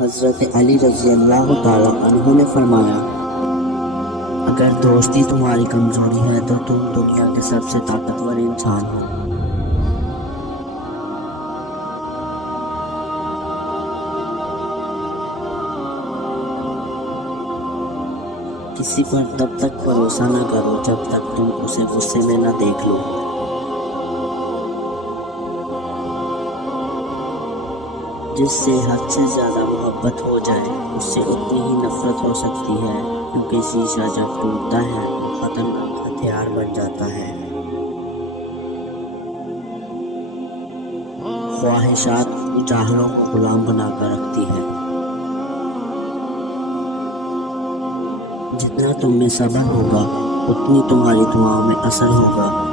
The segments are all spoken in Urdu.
حضرت علی رضی اللہ تعالیٰ عنہ نے فرمایا، اگر دوستی تمہاری کمزوری ہے تو تم دنیا کے سب سے طاقتور انسان ہو۔ کسی پر تب تک بھروسہ نہ کرو جب تک تم اسے غصے میں نہ دیکھ لو۔ جس سے حد سے زیادہ محبت ہو جائے اس سے اتنی ہی نفرت ہو سکتی ہے، کیونکہ شیشہ جب ٹوٹتا ہے تو خطرناک ہتھیار بن جاتا ہے۔ خواہشات جاہلوں کو غلام بنا کر رکھتی ہے۔ جتنا تم میں صبر ہوگا اتنی تمہاری دعاؤں میں اثر ہوگا۔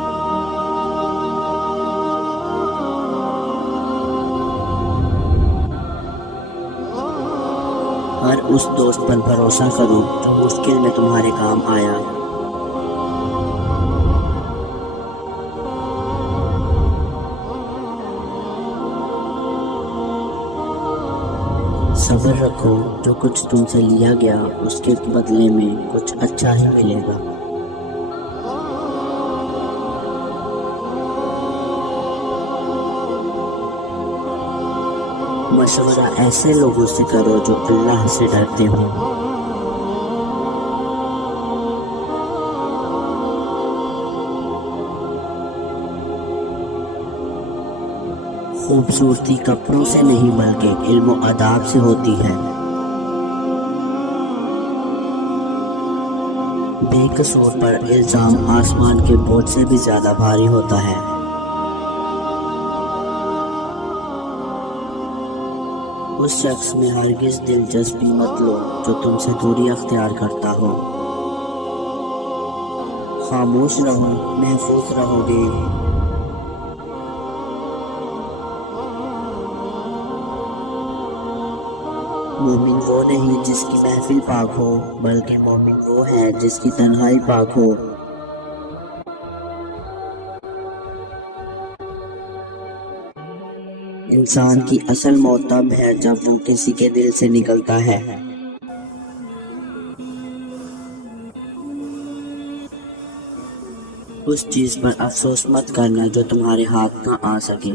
ہر اس دوست پر بھروسہ کرو جو مشکل میں تمہارے کام آیا۔ صبر رکھو، جو کچھ تم سے لیا گیا اس کے بدلے میں کچھ اچھا ہی ملے گا۔ مشورہ ایسے لوگوں سے کرو جو اللہ سے ڈرتے ہوں۔ خوبصورتی کپڑوں سے نہیں بلکہ علم و آداب سے ہوتی ہے۔ بے قصور پر الزام آسمان کے بوجھ سے بھی زیادہ بھاری ہوتا ہے۔ اس شخص میں ہرگز دلچسپی مت لو جو تم سے دوری اختیار کرتا ہو۔ خاموش رہو، محفوظ رہو گے۔ مومن وہ نہیں جس کی محفل پاک ہو، بلکہ مومن وہ ہے جس کی تنہائی پاک ہو۔ انسان کی اصل موت تب ہے جب وہ کسی کے دل سے نکلتا ہے۔ اس چیز پر افسوس مت کرنا جو تمہارے ہاتھ نہ آ سکے۔